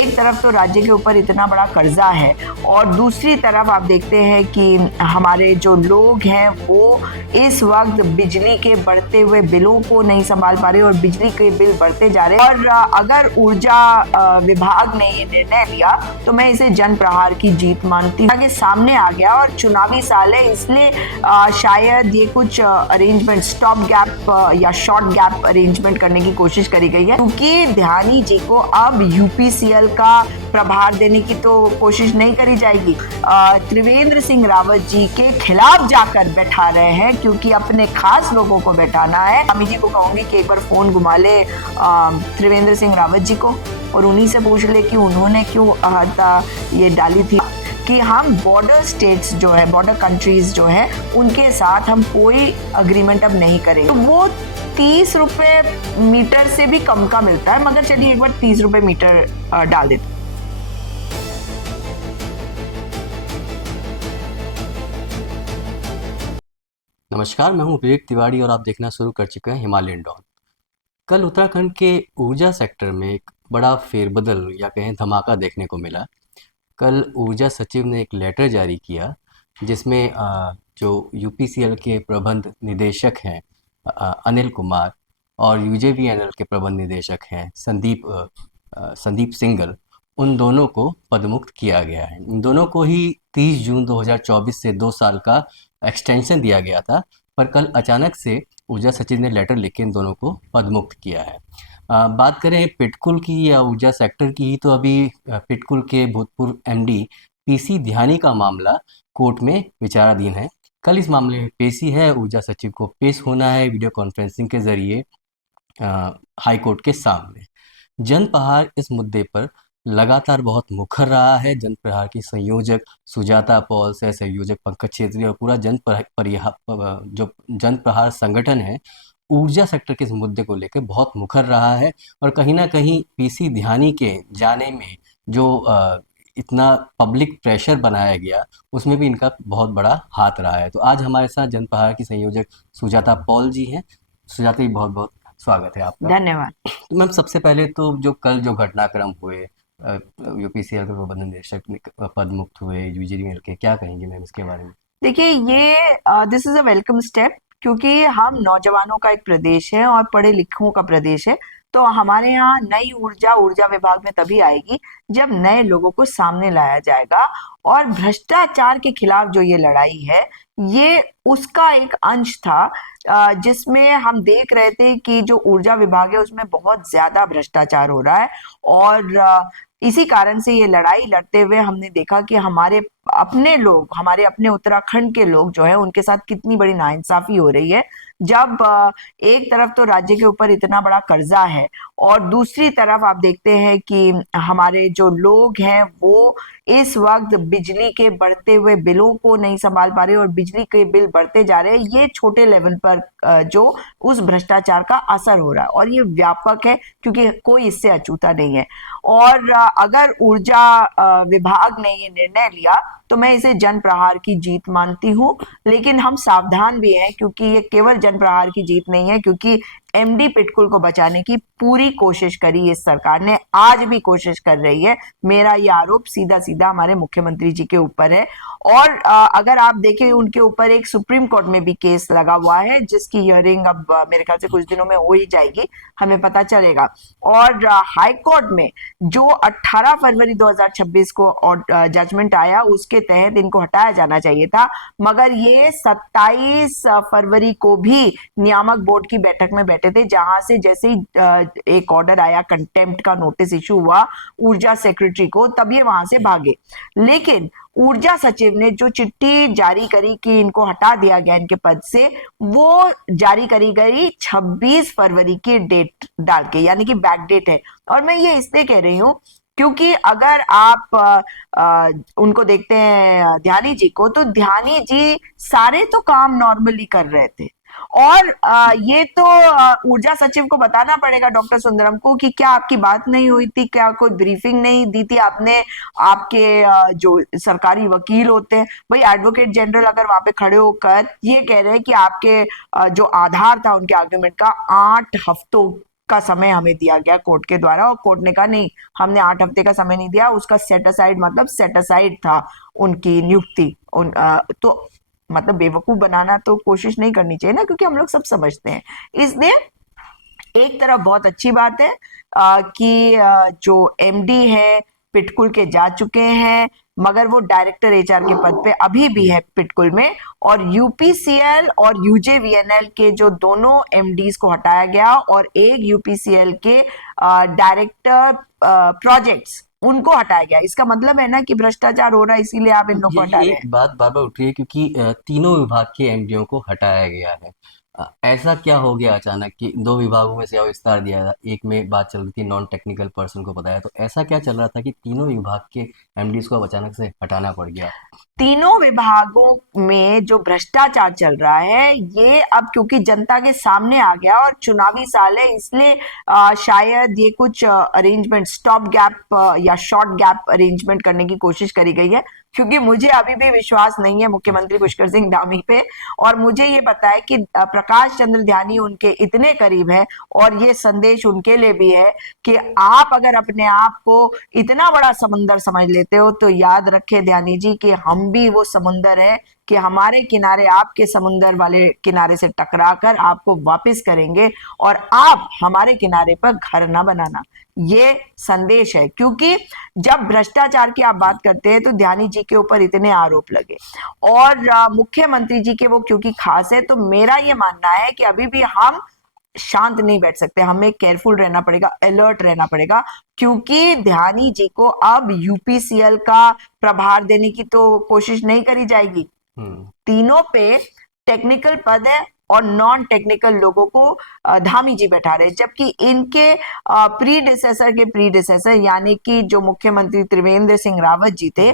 एक तरफ तो राज्य के ऊपर इतना बड़ा कर्जा है और दूसरी तरफ आप देखते हैं कि हमारे जो लोग हैं वो इस वक्त बिजली के बढ़ते हुए बिलों को नहीं संभाल पा रहे और बिजली के बिल बढ़ते जा रहे हैं। और अगर ऊर्जा विभाग ने ये निर्णय लिया तो मैं इसे जन प्रहार की जीत मानती हूँ। आगे सामने आ गया और चुनावी साल है, इसलिए शायद ये कुछ अरेंजमेंट स्टॉप गैप या शॉर्ट गैप अरेंजमेंट करने की कोशिश करी गई है, क्योंकि ध्यानी जी को अब यूपीसीएल का प्रभार देने की तो कोशिश नहीं करी जाएगी। त्रिवेंद्र सिंह रावत जी के खिलाफ जाकर बैठा रहे हैं, क्योंकि अपने खास लोगों को बैठाना है। अमित जी को कहूंगी कि एक बार फोन घुमा ले त्रिवेंद्र सिंह रावत जी को और उन्हीं से पूछ ले कि उन्होंने क्यों ये डाली थी कि हम बॉर्डर स्टेट्स जो है, बॉर्डर कंट्रीज जो है, उनके साथ हम कोई अग्रीमेंट अब नहीं करेंगे। तो वो 30 रुपए मीटर से भी कम का मिलता है, मगर चलिए एक बार 30 रुपए मीटर डाल देते। नमस्कार, मैं हूं विवेक तिवारी और आप देखना शुरू कर चुके हैं हिमालयन डॉन। कल उत्तराखंड के ऊर्जा सेक्टर में एक बड़ा फेरबदल या कहें धमाका देखने को मिला। कल ऊर्जा सचिव ने एक लेटर जारी किया जिसमें जो यूपीसीएल के प्रबंध निदेशक हैं अनिल कुमार और यूजेवीएनएल के प्रबंध निदेशक हैं संदीप सिंगल, उन दोनों को पदमुक्त किया गया है। इन दोनों को ही 30 जून 2024 से 2 साल का एक्सटेंशन दिया गया था, पर कल अचानक से ऊर्जा सचिव ने लेटर लिख के इन दोनों को पदमुक्त किया है। बात करें पिटकुल की या ऊर्जा सेक्टर की, तो अभी पिटकुल के भूतपूर्व एमडी पीसी ध्यानी का मामला कोर्ट में विचाराधीन है। कल इस मामले में पेशी है, ऊर्जा सचिव को पेश होना है वीडियो कॉन्फ्रेंसिंग के जरिए हाई कोर्ट के सामने। जन प्रहार इस मुद्दे पर लगातार बहुत मुखर रहा है। जन प्रहार की संयोजक सुजाता पॉल से संयोजक पंकज छेत्री और पूरा जो जन प्रहार संगठन है, ऊर्जा सेक्टर के इस मुद्दे को लेकर बहुत मुखर रहा है। और कहीं ना कहीं पीसी ध्यानी के जाने में जो इतना पब्लिक प्रेशर बनाया गया, उसमें भी इनका बहुत बड़ा हाथ रहा है। तो आज हमारे साथ जन प्रहार की संयोजक सुजाता पॉल जी हैं। सुजाता जी, बहुत बहुत स्वागत है आपका। धन्यवाद। तो मैम, सबसे पहले तो जो घटनाक्रम हुए, यूपीसीएल के प्रबंध निदेशक पद मुक्त हुए, यूजीवीएल के, क्या कहेंगे मैम इसके बारे में? देखिए, ये this is a welcome step, क्योंकि हम नौजवानों का एक प्रदेश है और पढ़े लिखों का प्रदेश है। तो हमारे यहाँ नई ऊर्जा ऊर्जा विभाग में तभी आएगी जब नए लोगों को सामने लाया जाएगा। और भ्रष्टाचार के खिलाफ जो ये लड़ाई है, ये उसका एक अंश था, जिसमें हम देख रहे थे कि जो ऊर्जा विभाग है उसमें बहुत ज्यादा भ्रष्टाचार हो रहा है। और इसी कारण से ये लड़ाई लड़ते हुए हमने देखा कि हमारे हमारे अपने उत्तराखंड के लोग जो है, उनके साथ कितनी बड़ी नाइंसाफी हो रही है। जब एक तरफ तो राज्य के ऊपर इतना बड़ा कर्जा है और दूसरी तरफ आप देखते हैं कि हमारे जो लोग हैं वो इस वक्त बिजली के बढ़ते हुए बिलों को नहीं संभाल पा रहे और बिजली के बिल बढ़ते जा रहे हैं। ये छोटे लेवल पर जो उस भ्रष्टाचार का असर हो रहा है और ये व्यापक है, क्योंकि कोई इससे अछूता नहीं है। और अगर ऊर्जा विभाग ने ये निर्णय लिया तो मैं इसे जन प्रहार की जीत मानती हूँ। लेकिन हम सावधान भी हैं, क्योंकि ये केवल जन प्रहार की जीत नहीं है, क्योंकि एमडी पिटकुल को बचाने की पूरी कोशिश करी इस सरकार ने, आज भी कोशिश कर रही है। मेरा ये आरोप सीधा सीधा हमारे मुख्यमंत्री जी के ऊपर है। और अगर आप देखें, उनके ऊपर एक सुप्रीम कोर्ट में भी केस लगा हुआ है, जिसकी हियरिंग अब मेरे ख्याल से कुछ दिनों में हो ही जाएगी, हमें पता चलेगा। और हाई कोर्ट में जो 18 फरवरी 2026 को जजमेंट आया, उसके तहत इनको हटाया जाना चाहिए था, मगर ये 27 फरवरी को भी नियामक बोर्ड की बैठक में बैठे थे, जहां से जैसे ही एक ऑर्डर आया, कंटेम्प्ट का नोटिस इशू हुआ ऊर्जा सेक्रेटरी को, तब ये वहां से भागे। लेकिन ऊर्जा सचिव ने जो चिट्ठी जारी करी कि इनको हटा दिया गया इनके पद से, वो जारी करी गई 26 फरवरी की डेट डाल के, यानी कि बैक डेट है। और मैं ये इसलिए कह रही हूँ क्योंकि अगर आप उनको देखते हैं ध्यानी जी को, तो ध्यानी जी सारे तो काम नॉर्मली कर रहे थे। और ये तो ऊर्जा सचिव को बताना पड़ेगा, डॉक्टर सुंदरम को, कि क्या आपकी बात नहीं हुई थी, क्या कोई ब्रीफिंग नहीं दी थी आपने? आपके जो सरकारी वकील होते हैं, भाई एडवोकेट जनरल अगर वहां पे खड़े होकर ये कह रहे हैं कि आपके जो आधार था उनके आर्गुमेंट का 8 हफ्तों का समय हमें दिया गया कोर्ट के द्वारा, और कोर्ट ने कहा नहीं, हमने 8 हफ्ते का समय नहीं दिया, उसका सेट असाइड मतलब सेट असाइड था उनकी नियुक्ति। तो मतलब बेवकूफ बनाना तो कोशिश नहीं करनी चाहिए ना, क्योंकि हम लोग सब समझते हैं। इसलिए एक तरफ बहुत अच्छी बात है कि जो एमडी है पिटकुल के जा चुके हैं, मगर वो डायरेक्टर एचआर के पद पे अभी भी है पिटकुल में, और यूपीसीएल और यूजेवीएनएल के जो दोनों एमडीज को हटाया गया और एक यूपीसीएल के डायरेक्टर प्रोजेक्ट्स उनको हटाया गया। इसका मतलब है ना कि भ्रष्टाचार हो रहा है, इसीलिए आप इन लोग को हटा ये रहे एक हैं। बात बार बार उठ रही है क्योंकि तीनों विभाग के एमडीओ को हटाया गया है। ऐसा क्या हो गया अचानक कि दो विभागों में सेवा विस्तार दिया था, एक में बात चल रही थी नॉन टेक्निकल पर्सन को बताया, तो ऐसा क्या चल रहा था कि तीनों विभाग के एमडीज को अब अचानक से हटाना पड़ गया? तीनों विभागों में जो भ्रष्टाचार चल रहा है ये अब क्योंकि जनता के सामने आ गया और चुनावी साल है, इसलिए शायद ये कुछ अरेंजमेंट स्टॉप गैप या शॉर्ट गैप अरेंजमेंट करने की कोशिश करी गई है। क्योंकि मुझे अभी भी विश्वास नहीं है मुख्यमंत्री पुष्कर सिंह धामी पे, और मुझे ये पता है कि प्रकाश चंद्र ध्यानी उनके इतने करीब है, और ये संदेश उनके लिए भी है कि आप अगर अपने आप को इतना बड़ा समुंदर समझ लेते हो तो याद रखे ध्यानी जी कि हम भी वो समुंदर है, कि हमारे किनारे आपके समुंदर वाले किनारे से टकरा कर आपको वापस करेंगे, और आप हमारे किनारे पर घर ना बनाना। ये संदेश है, क्योंकि जब भ्रष्टाचार की आप बात करते हैं तो ध्यानी जी के ऊपर इतने आरोप लगे, और मुख्यमंत्री जी के वो क्योंकि खास है, तो मेरा ये मानना है कि अभी भी हम शांत नहीं बैठ सकते, हमें केयरफुल रहना पड़ेगा, अलर्ट रहना पड़ेगा, क्योंकि ध्यानी जी को अब यूपीसीएल का प्रभार देने की तो कोशिश नहीं करी जाएगी। हम्म। तीनों पे टेक्निकल पद है और नॉन टेक्निकल लोगों को धामी जी बैठा रहे, जबकि इनके प्रीडिसेसर के प्रीडिसेसर यानी कि जो मुख्यमंत्री त्रिवेंद्र सिंह रावत जी थे,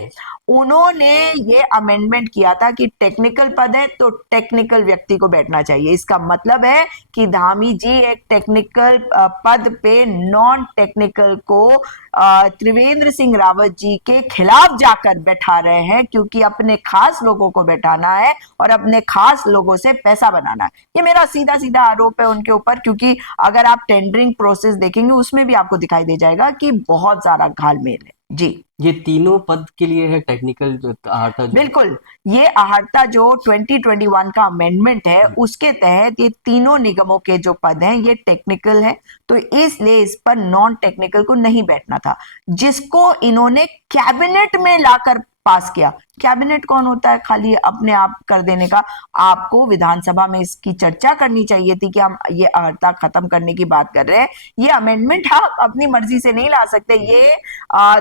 उन्होंने ये अमेंडमेंट किया था कि टेक्निकल पद है तो टेक्निकल व्यक्ति को बैठना चाहिए। इसका मतलब है कि धामी जी एक टेक्निकल पद पे नॉन टेक्निकल को त्रिवेंद्र सिंह रावत जी के खिलाफ जाकर बैठा रहे हैं, क्योंकि अपने खास लोगों को बैठाना है और अपने खास लोगों से पैसा बनाना है। ये मेरा सीधा सीधा आरोप है उनके ऊपर, क्योंकि अगर आप टेंडरिंग प्रोसेस देखेंगे उसमें भी आपको दिखाई दे जाएगा कि बहुत सारा घालमेल है। जी ये तीनों पद के लिए है टेक्निकल जो अहाता जो? बिल्कुल, ये अहार्ता जो 2021 का अमेंडमेंट है उसके तहत ये तीनों निगमों के जो पद हैं ये टेक्निकल है, तो इसलिए इस पर नॉन टेक्निकल को नहीं बैठना था, जिसको इन्होंने कैबिनेट में लाकर पास किया। कैबिनेट कौन होता है? खाली अपने आप कर देने का। आपको विधानसभा में इसकी चर्चा करनी चाहिए थी कि हम ये अहर्ता खत्म करने की बात कर रहे हैं। ये अमेंडमेंट आप अपनी मर्जी से नहीं ला सकते। ये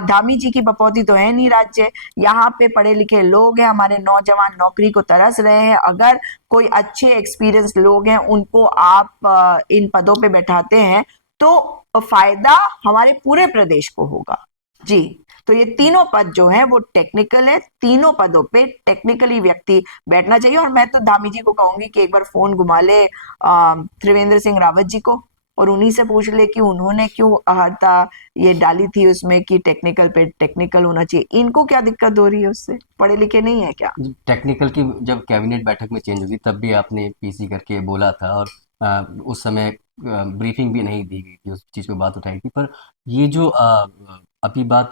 धामी जी की बपौती तो है नहीं राज्य। यहाँ पे पढ़े लिखे लोग हैं, हमारे नौजवान नौकरी को तरस रहे हैं। अगर कोई अच्छे एक्सपीरियंस लोग हैं उनको आप इन पदों पे बैठाते हैं तो फायदा हमारे पूरे प्रदेश को होगा। जी, तो ये तीनों पद जो हैं वो टेक्निकल है, तीनों पदों पे टेक्निकली व्यक्ति बैठना चाहिए। और मैं तो धामी जी को कहूंगी कि एक बार फोन घुमा ले त्रिवेंद्र सिंह रावत जी को और उन्हीं से पूछ ले कि उन्होंने क्यों अहर्ता ये डाली थी उसमें कि टेक्निकल पे टेक्निकल होना चाहिए। इनको क्या दिक्कत हो रही है उससे? पढ़े लिखे नहीं है क्या? टेक्निकल की जब कैबिनेट बैठक में चेंज हुई तब भी आपने पीसी करके बोला था, और उस समय ब्रीफिंग भी नहीं दी गई थी, उस चीज़ पे बात उठाई थी। पर ये जो अभी बात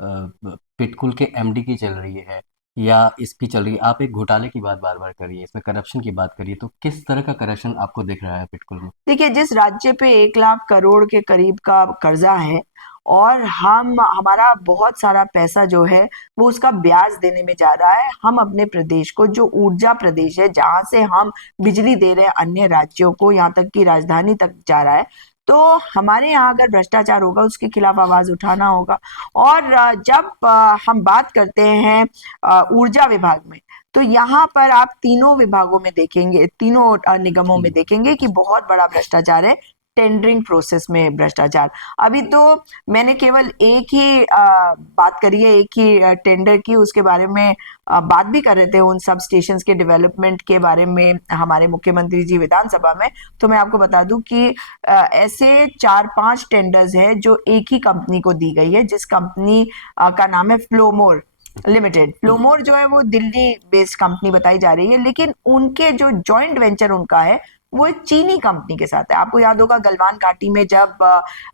पिटकुल के एमडी की चल रही है या इसकी चल रही है, आप एक घोटाले की बात बार बार करिए, इसमें करप्शन की बात करिए, तो किस तरह का करप्शन आपको दिख रहा है पिटकुल में? देखिए, जिस राज्य पे 1 लाख करोड़ के करीब का कर्जा है और हम हमारा बहुत सारा पैसा जो है वो उसका ब्याज देने में जा रहा है, हम अपने प्रदेश को, जो ऊर्जा प्रदेश है जहां से हम बिजली दे रहे हैं अन्य राज्यों को, यहाँ तक कि राजधानी तक जा रहा है, तो हमारे यहाँ अगर भ्रष्टाचार होगा उसके खिलाफ आवाज उठाना होगा। और जब हम बात करते हैं ऊर्जा विभाग में, तो यहाँ पर आप तीनों विभागों में देखेंगे, तीनों निगमों में देखेंगे कि बहुत बड़ा भ्रष्टाचार है। टेंडरिंग प्रोसेस में भ्रष्टाचार। अभी तो मैंने केवल एक ही बात करी है, एक ही टेंडर की, उसके बारे में बात भी कर रहे थे उन सब स्टेशन के डेवलपमेंट के बारे में हमारे मुख्यमंत्री जी विधानसभा में। तो मैं आपको बता दूं कि ऐसे 4-5 टेंडर्स है जो एक ही कंपनी को दी गई है, जिस कंपनी का नाम है फ्लोमोर लिमिटेड। फ्लोमोर जो है वो दिल्ली बेस्ड कंपनी बताई जा रही है, लेकिन उनके जो जॉइंट वेंचर उनका है वो एक चीनी कंपनी के साथ है। आपको याद होगा गलवान घाटी में जब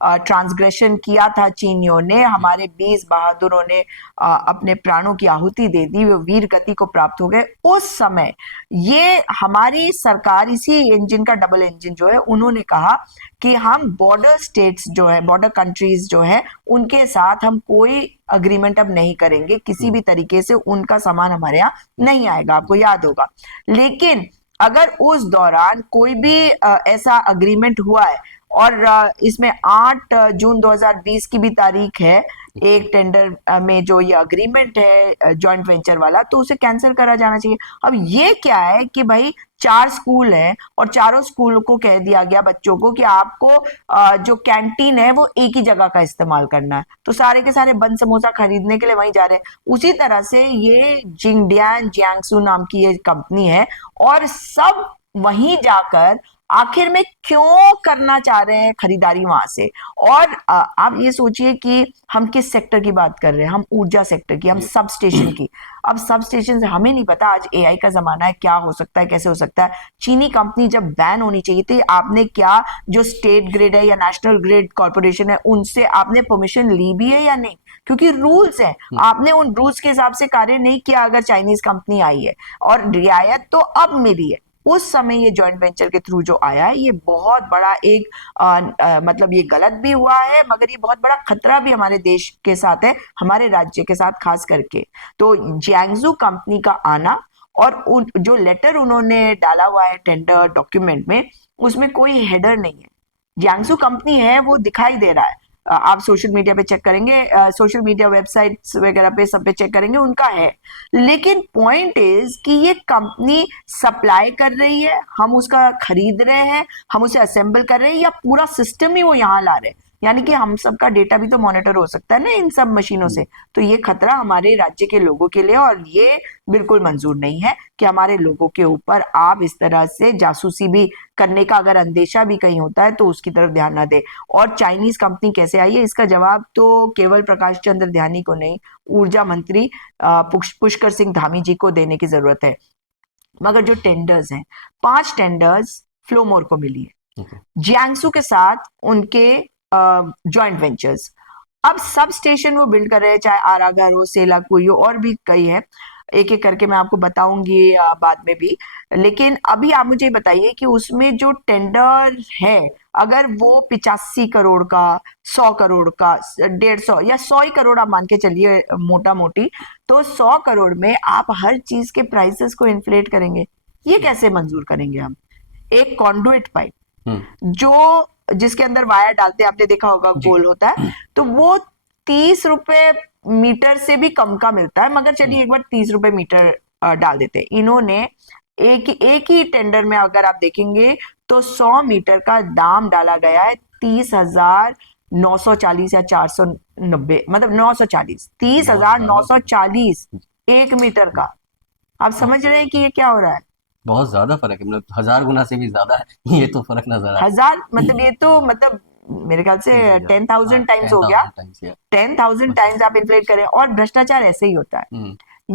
ट्रांसग्रेशन किया था चीनियों ने, हमारे 20 बहादुरों ने अपने प्राणों की आहुति दे दी, वो वीर गति को प्राप्त हो गए। उस समय ये हमारी सरकार, इसी इंजन का डबल इंजन जो है, उन्होंने कहा कि हम बॉर्डर स्टेट्स जो है, बॉर्डर कंट्रीज जो है, उनके साथ हम कोई अग्रीमेंट अब नहीं करेंगे, किसी भी तरीके से उनका सामान हमारे यहाँ नहीं आएगा, आपको याद होगा। लेकिन अगर उस दौरान कोई भी ऐसा अग्रीमेंट हुआ है, और इसमें 8 जून 2020 की भी तारीख है, एक टेंडर में जो ये अग्रीमेंट है जॉइंट वेंचर वाला, तो उसे कैंसिल करा जाना चाहिए। अब ये क्या है कि भाई 4 स्कूल हैं और चारों स्कूलों को कह दिया गया बच्चों को कि आपको जो कैंटीन है वो एक ही जगह का इस्तेमाल करना है, तो सारे के सारे बन समोसा खरीदने के लिए वहीं जा रहे हैं। उसी तरह से ये जिंगडियान जियांगसू नाम की ये कंपनी है, और सब वहीं जाकर आखिर में क्यों करना चाह रहे हैं खरीदारी वहां से। और आप ये सोचिए कि हम किस सेक्टर की बात कर रहे हैं, हम ऊर्जा सेक्टर की, हम सब स्टेशन की। अब सब स्टेशन से हमें नहीं पता, आज एआई का जमाना है, क्या हो सकता है, कैसे हो सकता है। चीनी कंपनी जब बैन होनी चाहिए थी, आपने क्या जो स्टेट ग्रिड है या नेशनल ग्रिड कॉर्पोरेशन है, उनसे आपने परमिशन ली भी है या नहीं? क्योंकि रूल्स हैं, आपने उन रूल्स के हिसाब से कार्य नहीं किया अगर चाइनीज कंपनी आई है। और रियायत तो अब मिली है, उस समय ये जॉइंट वेंचर के थ्रू जो आया है, ये बहुत बड़ा एक मतलब ये गलत भी हुआ है, मगर ये बहुत बड़ा खतरा भी हमारे देश के साथ है, हमारे राज्य के साथ खास करके। तो जियांगजू कंपनी का आना, और जो लेटर उन्होंने डाला हुआ है टेंडर डॉक्यूमेंट में, उसमें कोई हेडर नहीं है। जियांगसू कंपनी है वो दिखाई दे रहा है, आप सोशल मीडिया पे चेक करेंगे, सोशल मीडिया वेबसाइट्स वगैरह पे सब पे चेक करेंगे, उनका है। लेकिन पॉइंट इज कि ये कंपनी सप्लाई कर रही है, हम उसका खरीद रहे हैं, हम उसे असेंबल कर रहे हैं, या पूरा सिस्टम ही वो यहाँ ला रहे हैं। यानी कि हम सबका डेटा भी तो मॉनिटर हो सकता है ना इन सब मशीनों से। तो ये खतरा हमारे राज्य के लोगों के लिए, और ये बिल्कुल मंजूर नहीं है कि हमारे लोगों के ऊपर आप इस तरह से जासूसी भी करने का अगर अंदेशा भी कहीं होता है तो उसकी तरफ ध्यान ना दे। और चाइनीज कंपनी कैसे आई है, इसका जवाब तो केवल प्रकाश चंद्र ध्यानी को नहीं, ऊर्जा मंत्री पुष्कर सिंह धामी जी को देने की जरूरत है। मगर जो टेंडर्स हैं, 5 टेंडर्स फ्लोमोर को मिली है, जियांगसू के साथ उनके जॉइंट वेंचर्स। अब सब स्टेशन वो बिल्ड कर रहे हैं, चाहे आरागर हो, सेला कोई हो, और भी कई है, एक एक करके मैं आपको बताऊंगी बाद में भी। लेकिन अभी आप मुझे बताइए कि उसमें जो टेंडर है, अगर वो 85 करोड़ का, 100 करोड़ का, 150 या 100 ही करोड़ आप मान के चलिए मोटा मोटी, तो 100 करोड़ में आप हर चीज के प्राइसेस को इन्फ्लेट करेंगे, ये कैसे मंजूर करेंगे हम? एक कॉन्डुइट पाइप जो जिसके अंदर वायर डालते हैं, आपने देखा होगा, गोल होता है, तो वो 30 रुपए मीटर से भी कम का मिलता है, मगर चलिए एक बार 30 रुपए मीटर डाल देते हैं। इन्होंने एक ही टेंडर में अगर आप देखेंगे तो 100 मीटर का दाम डाला गया है 30,940 या 490, मतलब 940, 30,940 1 मीटर का। आप समझ रहे हैं कि ये क्या हो रहा है? बहुत ज्यादा फर्क है, मतलब 1000 गुना से भी ज्यादा है ये तो फर्क नजर आ रहा है। 1000 मतलब ये तो मतलब मेरे ख्याल से 10,000 टाइम्स हो गया, 10,000 टाइम्स आप इन्फ्लेट करें। और भ्रष्टाचार ऐसे ही होता है।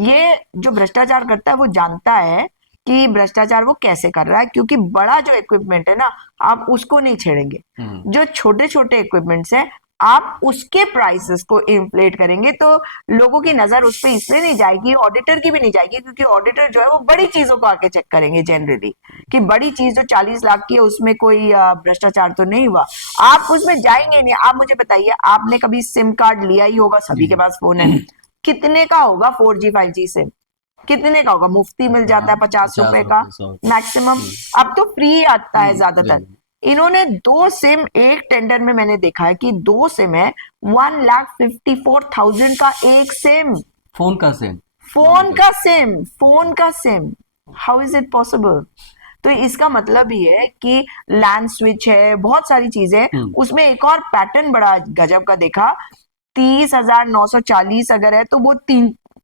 ये जो भ्रष्टाचार करता है वो जानता है कि भ्रष्टाचार वो कैसे कर रहा है, क्योंकि बड़ा जो इक्विपमेंट है ना, आप उसको नहीं छेड़ेंगे, जो छोटे छोटे इक्विपमेंट्स हैं आप उसके प्राइसेस को इन्फ्लेट करेंगे, तो लोगों की नजर उस पर इसलिए नहीं जाएगी, ऑडिटर की भी नहीं जाएगी, क्योंकि ऑडिटर जो है वो बड़ी चीजों को आके चेक करेंगे जनरली, कि बड़ी चीज जो 40 लाख की है उसमें कोई भ्रष्टाचार तो नहीं हुआ। आप उसमें जाएंगे नहीं। आप मुझे बताइए, आपने कभी सिम कार्ड लिया ही होगा, सभी के पास फोन है, कितने का होगा 4G 5G सिम? कितने का होगा? मुफ्ती मिल जाता है, 50 रुपए का मैक्सिमम, अब तो फ्री आता है ज्यादातर। इन्होंने 2 सिम, एक टेंडर में मैंने देखा है कि 2 सिम है, 1,54,000 का एक सिम, फोन का सिम, फोन का SIM, how is it possible? तो इसका मतलब ही है कि लैंड स्विच है, बहुत सारी चीजें। उसमें एक और पैटर्न बड़ा गजब का देखा, 30,940 अगर है तो वो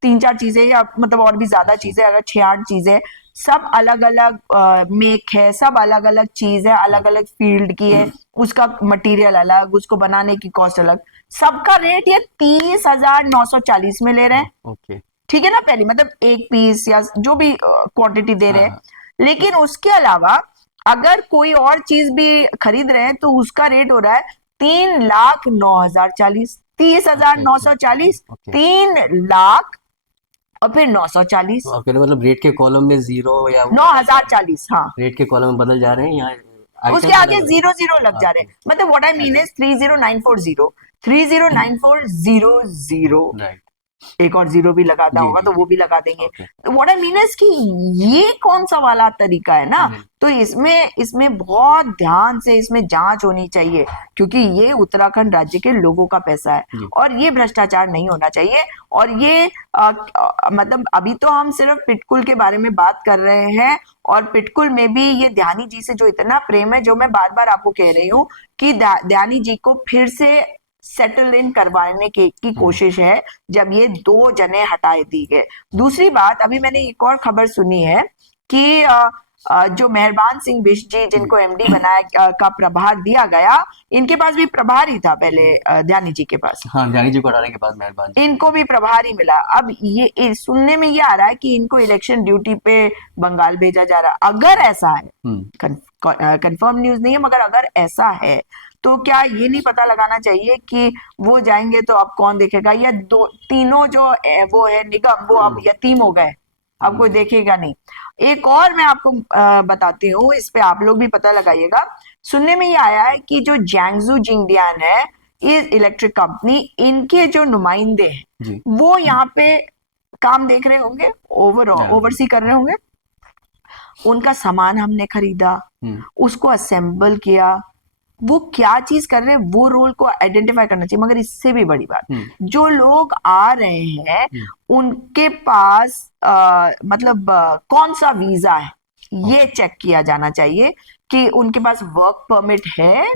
तीन चार चीजें, या मतलब और भी ज्यादा चीजें, अगर 6-8 चीजें, सब अलग अलग मेक है, सब अलग अलग चीज है, अलग अलग फील्ड की है, उसका मटेरियल अलग, उसको बनाने की कॉस्ट अलग, सबका रेट ये 30,940 में ले रहे हैं। ओके, ठीक है ना, पहली मतलब एक पीस या जो भी क्वांटिटी दे रहे हैं। लेकिन उसके अलावा अगर कोई और चीज भी खरीद रहे हैं तो उसका रेट हो रहा है 3,09,040, 30,940, ओके। 3,00,000 और फिर 940, तो आप कह रहे हो मतलब रेट के कॉलम में जीरो या वो नौ बदल जा हजार रहे हैं, चालीस हाँ, रेट के कॉलम में बदल जा रहे हैं या उसके आइटम आगे अलग अलग जीरो जीरो लग है? जा रहे ओके। हैं, मतलब what I mean is 30940, 3094000, right. एक और जीरो भी लगाना जी होगा जी तो वो जी। भी लगा देंगे। ओके। तो व्हाट आई मीन इज कि ये कौन सा वाला तरीका है ना, तो इसमें इसमें बहुत ध्यान से इसमें जांच होनी चाहिए, क्योंकि ये उत्तराखंड राज्य के लोगों का पैसा है जी। और ये भ्रष्टाचार नहीं होना चाहिए। और ये मतलब अभी तो हम सिर्फ पिटकुल के बारे में बात कर रहे हैं, और पिटकुल में भी ये ध्यानी जी से जो इतना प्रेम है, जो मैं बार बार आपको कह रही हूँ कि ध्यानी जी को फिर से सेटल इन करवाने की कोशिश है, जब ये 2 जने हटाए दी गए। दूसरी बात, अभी मैंने एक और खबर सुनी है कि जो मेहरबान सिंह बिष्ट जी, जिनको एमडी बनाया का प्रभार दिया गया, इनके पास भी प्रभार ही था पहले, ध्यानी जी के पास हाँ, ध्यानी जी को हटाने के बाद मेहरबान जी को इनको भी प्रभार ही मिला। अब ये सुनने में ये आ रहा है कि इनको इलेक्शन ड्यूटी पे बंगाल भेजा जा रहा है। अगर ऐसा है, कंफर्म न्यूज नहीं है, मगर अगर ऐसा है तो क्या ये नहीं पता लगाना चाहिए कि वो जाएंगे तो अब कौन देखेगा, या दो तीनों जो वो है निगम, वो अब यतीम हो गए, अब कोई देखेगा नहीं। एक और मैं आपको बताती हूँ, इस पे आप लोग भी पता लगाइएगा। सुनने में ये आया है कि जो जैंगजू जिंगडियान है, इस इलेक्ट्रिक कंपनी, इनके जो नुमाइंदे हैं जी। वो यहाँ पे काम देख रहे होंगे, ओवरसी कर रहे होंगे। उनका सामान हमने खरीदा, उसको असेंबल किया, वो क्या चीज कर रहे हैं वो रोल को आइडेंटिफाई करना चाहिए। मगर इससे भी बड़ी बात, जो लोग आ रहे हैं उनके पास मतलब कौन सा वीजा है ये चेक किया जाना चाहिए, कि उनके पास वर्क परमिट है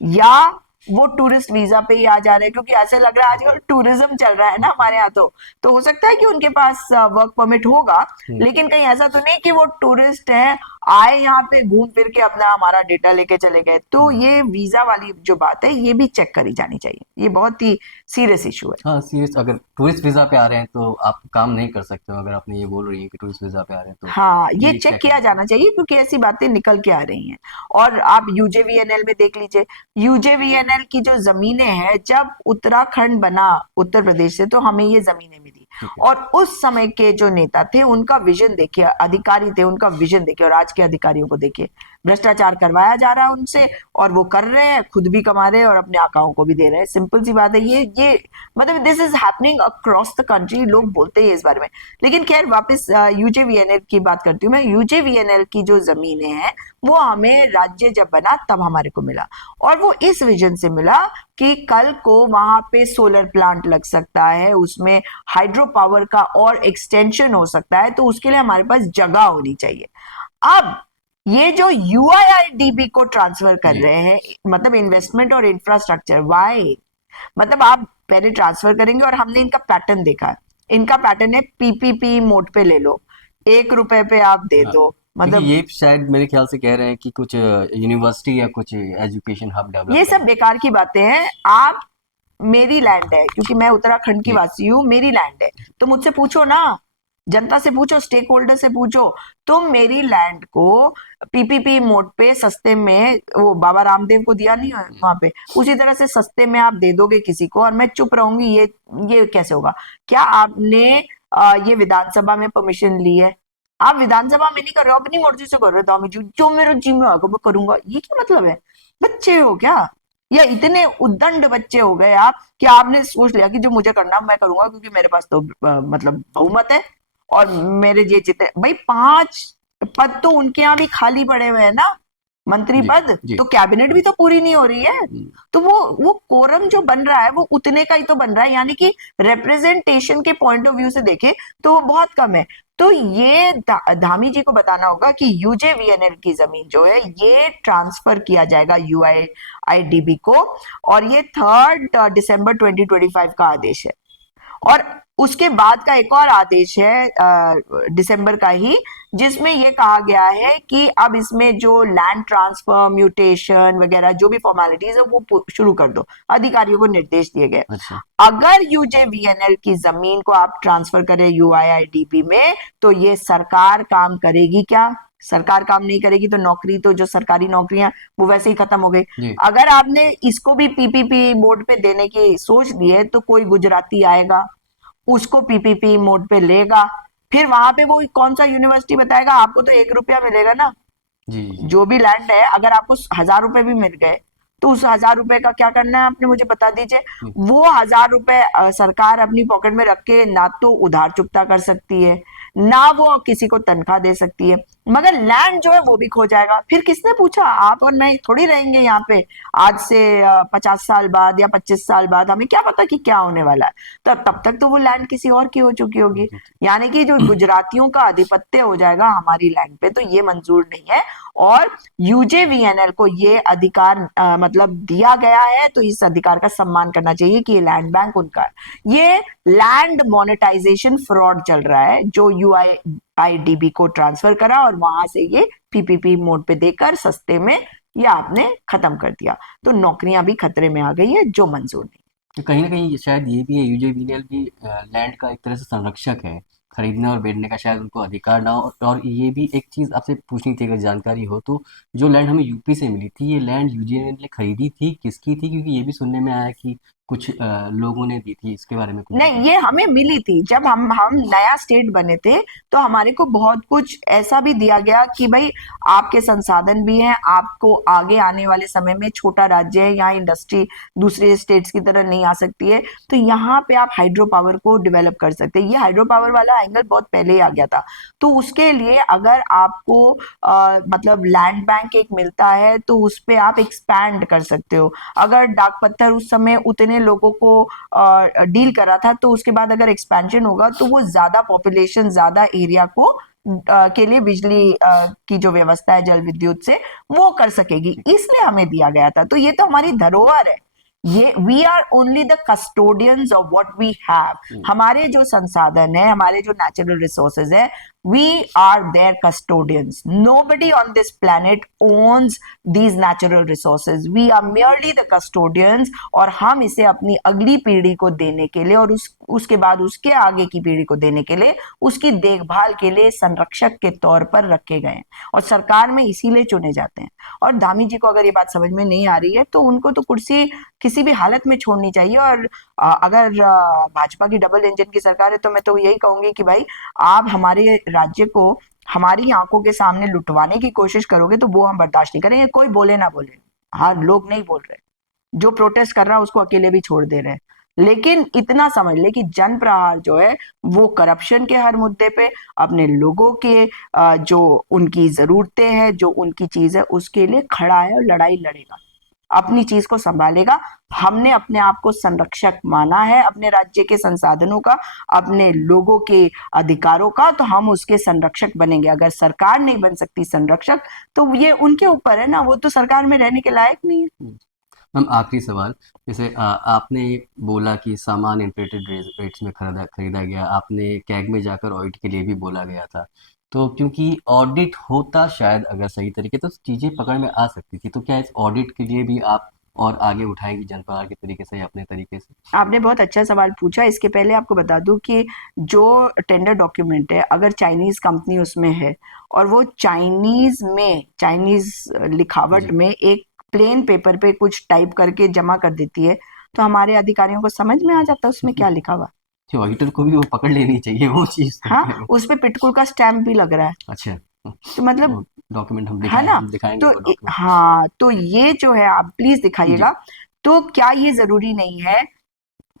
या वो टूरिस्ट वीजा पे ही आ जा रहे हैं, क्योंकि ऐसे लग रहा है आजकल टूरिज्म चल रहा है ना हमारे यहाँ। तो हो सकता है कि उनके पास वर्क परमिट होगा, लेकिन कहीं ऐसा तो नहीं कि वो टूरिस्ट है, आए यहाँ पे घूम फिर के अपना हमारा डेटा लेके चले गए। तो ये वीजा वाली जो बात है ये भी चेक करी जानी चाहिए, ये बहुत ही सीरियस इशू है। हाँ सीरियस, अगर टूरिस्ट वीजा पे आ रहे हैं तो आप काम नहीं कर सकते हो, अगर आपने ये बोल रही है कि टूरिस्ट वीजा पे आ रहे हैं तो हाँ, ये भी चेक check किया करना जाना चाहिए, क्योंकि ऐसी बातें निकल के आ रही हैं। और आप यूजेवीएनएल में देख लीजिए, यूजेवीएनएल की जो जमीनें हैं, जब उत्तराखंड बना उत्तर प्रदेश से तो हमें ये जमीनें मिली, और उस समय के जो नेता थे उनका विजन देखिए, अधिकारी थे उनका विजन देखिए, और आज के अधिकारियों को देखिए, भ्रष्टाचार करवाया जा रहा है उनसे, और वो कर रहे हैं, खुद भी कमा रहे हैं और अपने आकाओं को भी दे रहे हैं। सिंपल सी बात है, ये मतलब this is happening across the country, लोग बोलते हैं इस बारे में। लेकिन खैर वापस यूजेवीएनएल की बात करती हूँ मैं। यूजेवीएनएल की जो जमीनें हैं वो हमें राज्य जब बना तब हमारे को मिला, और वो इस विजन से मिला कि कल को वहां पे सोलर प्लांट लग सकता है, उसमें हाइड्रो पावर का और एक्सटेंशन हो सकता है, तो उसके लिए हमारे पास जगह होनी चाहिए। अब ये जो यूआईआईडीबी को ट्रांसफर कर रहे हैं, मतलब इन्वेस्टमेंट और इंफ्रास्ट्रक्चर, वाई, मतलब आप पहले ट्रांसफर करेंगे, और हमने इनका पैटर्न देखा, इनका पैटर्न है पीपीपी मोड पे ले लो, 1 रुपए पे आप दे दो, क्योंकि मतलब ये शायद मेरे ख्याल से कह रहे हैं कि कुछ यूनिवर्सिटी या कुछ एजुकेशन हब डेवलप ये सब बेकार की बातें हैं। आप, मेरी लैंड है, क्योंकि मैं उत्तराखंड की वासी हूँ, मेरी लैंड है, तो मुझसे पूछो ना, जनता से पूछो, स्टेक होल्डर से पूछो, तुम मेरी लैंड को पीपीपी मोड पे सस्ते में, वो बाबा रामदेव को दिया नहीं है वहां पे, उसी तरह से सस्ते में आप दे दोगे किसी को, और मैं चुप रहूंगी, ये कैसे होगा? क्या आपने ये विधानसभा में परमिशन ली है? आप विधानसभा में नहीं कर रहे हो, अपनी मर्जी से कर रहे हो, दामी जी जो मेरे जी में आगे मैं करूंगा, ये क्या मतलब है? बच्चे हो क्या, या इतने उद्दंड बच्चे हो गए आप कि आपने सोच लिया कि जो मुझे करना मैं करूंगा, क्योंकि मेरे पास तो मतलब बहुमत है, और मेरे ये जितने भाई 5 पद तो उनके यहाँ भी खाली पड़े हुए हैं ना, मंत्री पद, तो कैबिनेट भी तो पूरी नहीं हो रही है, तो वो कोरम जो बन रहा है वो उतने का ही तो बन रहा है, यानी कि रिप्रेजेंटेशन के पॉइंट ऑफ व्यू से देखें तो वो बहुत कम है। तो ये धामी जी को बताना होगा कि यूजेवीएनएल की जमीन जो है ये ट्रांसफर किया जाएगा यूआईडीबी को, और ये 3 दिसंबर 2025 का आदेश है। और उसके बाद का एक और आदेश है दिसंबर का ही, जिसमें यह कहा गया है कि अब इसमें जो लैंड ट्रांसफर, म्यूटेशन वगैरह जो भी फॉर्मेलिटीज है वो शुरू कर दो, अधिकारियों को निर्देश दिए गए। अच्छा। अगर यूजेवीएनएल की जमीन को आप ट्रांसफर करें यूआईआईडीपी में, तो ये सरकार काम करेगी क्या? सरकार काम नहीं करेगी तो नौकरी, तो जो सरकारी नौकरियां वो वैसे ही खत्म हो गई। जी अगर आपने इसको भी पीपीपी मोड पे देने की सोच ली है तो कोई गुजराती आएगा, उसको पीपीपी मोड पे लेगा, फिर वहां पे वो कौन सा यूनिवर्सिटी बताएगा, आपको तो 1 रुपया मिलेगा ना। जी जी जो भी लैंड है, अगर आपको 1000 रुपए भी मिल गए तो उस 1000 रुपए का क्या करना है आपने मुझे बता दीजिए। जी वो 1000 रुपए सरकार अपनी पॉकेट में रख के ना तो उधार चुकता कर सकती है, ना वो किसी को तनख्वाह दे सकती है, मगर लैंड जो है वो भी खो जाएगा। फिर किसने पूछा, आप और मैं थोड़ी रहेंगे यहाँ पे आज से 50 साल बाद या 25 साल बाद, हमें क्या पता कि क्या होने वाला है। तो तब तक तो वो लैंड किसी और की हो चुकी होगी। जी यानी कि जो गुजरातियों का आधिपत्य हो जाएगा हमारी लैंड पे, तो ये मंजूर नहीं है। और यूजेवीएनएल को ये अधिकार मतलब दिया गया है, तो इस अधिकार का सम्मान करना चाहिए कि ये लैंड बैंक उनका है। ये लैंड मोनेटाइजेशन फ्रॉड चल रहा है जो यूआईडीबी को ट्रांसफर करा और वहां से ये पीपीपी मोड पे देकर सस्ते में ये आपने खत्म कर दिया, तो नौकरियां भी खतरे में आ गई है, जो मंजूर नहीं। तो कहीं ना कहीं शायद ये भी है, यूजेवीएनएल भी लैंड का एक तरह से संरक्षक है। खरीदने और बेचने का शायद उनको अधिकार ना हो। और ये भी एक चीज़ आपसे पूछनी थी, अगर जानकारी हो तो, जो लैंड हमें यूपी से मिली थी, ये लैंड यूजेवीएनएल ने खरीदी थी, किसकी थी? क्योंकि ये भी सुनने में आया कि कुछ लोगों ने दी थी। इसके बारे में कुछ नहीं, बताइए। ये हमें मिली थी जब हम नया स्टेट बने थे, तो हमारे को बहुत कुछ ऐसा भी दिया गया कि भाई आपके संसाधन भी हैं, आपको आगे आने वाले समय में, छोटा राज्य है यहाँ, इंडस्ट्री दूसरे स्टेट्स की तरह नहीं आ सकती है, तो यहाँ पे आप हाइड्रो पावर को डेवलप कर सकते हैं। ये हाइड्रो पावर वाला एंगल बहुत पहले ही आ गया था। तो उसके लिए अगर आपको मतलब लैंड बैंक एक मिलता है तो उस पे आप एक्सपैंड कर सकते हो। अगर डाक पत्थर उस समय उतने लोगों को डील करा था, तो उसके बाद अगर एक्सपेंशन होगा तो वो ज्यादा पॉपुलेशन, ज्यादा एरिया को के लिए बिजली की जो व्यवस्था है जल विद्युत से, वो कर सकेगी, इसलिए हमें दिया गया था। तो ये तो हमारी धरोहर है। ये we are only the custodians of what we have. Hmm, हमारे जो संसाधन है, हमारे जो नेचुरल रिसोर्सेज है, we are their custodians. Nobody on this planet owns these natural resources. We are merely the custodians, और हम इसे अपनी अगली पीढ़ी को देने के लिए और उसके बाद उसके आगे की पीढ़ी को देने के लिए, उसकी देखभाल के लिए संरक्षक के तौर पर रखे गए हैं, और सरकार में इसीलिए चुने जाते हैं। और धामी जी को अगर ये बात समझ में नहीं आ रही है तो उनको तो कुर्सी किसी भी हालत में छोड़नी चाहिए। और अगर भाजपा की डबल इंजन की सरकार है तो मैं तो यही कहूंगी कि भाई आप हमारे राज्य को हमारी आंखों के सामने लुटवाने की कोशिश करोगे तो वो हम बर्दाश्त नहीं करेंगे, कोई बोले ना बोले। हाँ, लोग नहीं बोल रहे, जो प्रोटेस्ट कर रहा है उसको अकेले भी छोड़ दे रहे हैं, लेकिन इतना समझ ले कि जन प्रहार जो है वो करप्शन के हर मुद्दे पे अपने लोगों के जो उनकी जरूरतें हैं, जो उनकी चीज है, उसके लिए खड़ा है और लड़ाई लड़ेगा, अपनी चीज को संभालेगा। हमने अपने आप को संरक्षक माना है अपने राज्य के संसाधनों का, अपने लोगों के अधिकारों का, तो हम उसके संरक्षक बनेंगे। अगर सरकार नहीं बन सकती संरक्षक तो ये उनके ऊपर है ना, वो तो सरकार में रहने के लायक नहीं है। मैम आखिरी सवाल, जैसे आपने बोला कि सामान इन्फ्लेटेड रेट्स में खरीदा खरीदा गया, आपने कैग में जाकर ऑडिट के लिए भी बोला गया था। तो क्योंकि ऑडिट होता शायद अगर सही तरीके, तो चीज़ें पकड़ में आ सकती थी। तो क्या इस ऑडिट के लिए भी आप और आगे उठाएंगी जनप्रहार के तरीके से या अपने तरीके से? आपने बहुत अच्छा सवाल पूछा। इसके पहले आपको बता दूं कि जो टेंडर डॉक्यूमेंट है, अगर चाइनीज कंपनी उसमें है और वो चाइनीज लिखावट जी में एक प्लेन पेपर पे कुछ टाइप करके जमा कर देती है, तो हमारे अधिकारियों को समझ में आ जाता है उसमें क्या लिखा हुआ। तो ऑडिटर को भी वो पकड़ लेनी चाहिए वो चीज़। हाँ, उस पे पिटकुल का स्टैम्प भी लग रहा है। अच्छा, तो मतलब, वो डॉक्यूमेंट है ना, हम दिखाएंगे तो वो डॉक्यूमेंट। हाँ, तो ये जो है आप प्लीज जी दिखाइएगा। तो क्या ये जरूरी नहीं है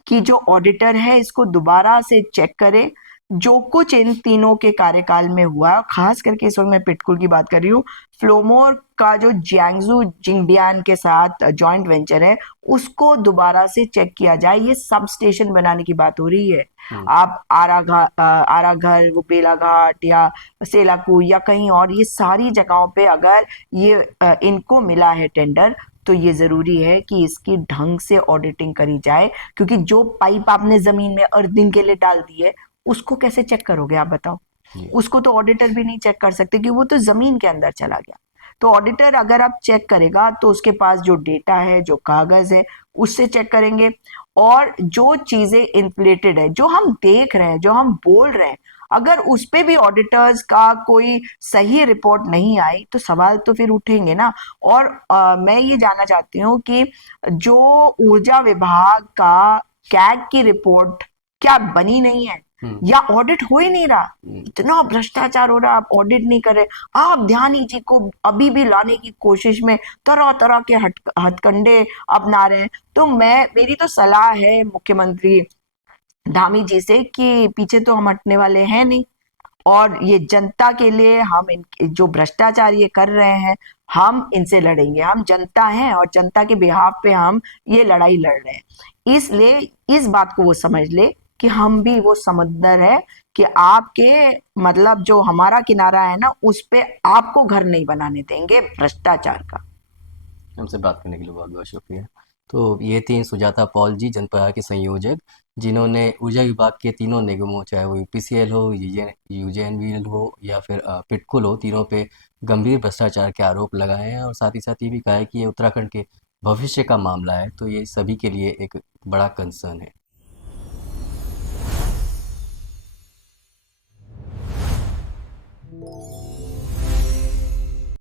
कि जो ऑडिटर है इसको दोबारा से चेक करे? जो कुछ इन तीनों के कार्यकाल में हुआ, खास करके इस वक्त मैं पिटकुल की बात कर रही हूँ, फ्लोमोर का जो जियांगजू जिंगबियान के साथ जॉइंट वेंचर है, उसको दोबारा से चेक किया जाए। ये सब स्टेशन बनाने की बात हो रही है। हम्म, आप आरा घर, वो बेलाघाट या सेलाकू या कहीं और, ये सारी जगहों पे अगर ये इनको मिला है टेंडर, तो ये जरूरी है कि इसकी ढंग से ऑडिटिंग करी जाए। क्योंकि जो पाइप आपने जमीन में अर्थिंग के लिए डाल दी है, उसको कैसे चेक करोगे आप बताओ? जी उसको तो ऑडिटर भी नहीं चेक कर सकते कि वो तो जमीन के अंदर चला गया। तो ऑडिटर अगर आप चेक करेगा तो उसके पास जो डेटा है, जो कागज है, उससे चेक करेंगे। और जो चीजें इन्फ्लेटेड है, जो हम देख रहे हैं, जो हम बोल रहे हैं, अगर उस पे भी ऑडिटर्स का कोई सही रिपोर्ट नहीं आई तो सवाल तो फिर उठेंगे ना। और मैं ये जानना चाहती हूँ कि जो ऊर्जा विभाग का कैग की रिपोर्ट क्या बनी नहीं है या ऑडिट हो ही नहीं रहा? इतना भ्रष्टाचार हो रहा, आप ऑडिट नहीं कर रहे। आप ध्यान ही जी को अभी भी लाने की कोशिश में तरह तरह के हथकंडे अपना रहे हैं। तो मेरी तो सलाह है मुख्यमंत्री धामी जी से कि पीछे तो हम हटने वाले हैं नहीं, और ये जनता के लिए हम जो भ्रष्टाचार ये कर रहे हैं हम इनसे लड़ेंगे। हम जनता हैं और जनता के बिहाफ पे हम ये लड़ाई लड़ रहे हैं। इसलिए इस बात को वो समझ ले कि हम भी वो समंदर है कि आपके मतलब जो हमारा किनारा है ना उस पे आपको घर नहीं बनाने देंगे भ्रष्टाचार का। हमसे बात करने के लिए बहुत बहुत शुक्रिया। तो ये थी सुजाता पॉल जी, जनपद के संयोजक, जिन्होंने ऊर्जा विभाग के तीनों निगमों, चाहे वो यूपीसीएल हो, यूजेएनवीएल हो या फिर पिटकुल हो, तीनों पे गंभीर भ्रष्टाचार के आरोप लगाए हैं और साथ ही साथ ये भी कहा है कि ये उत्तराखंड के भविष्य का मामला है, तो ये सभी के लिए एक बड़ा कंसर्न है।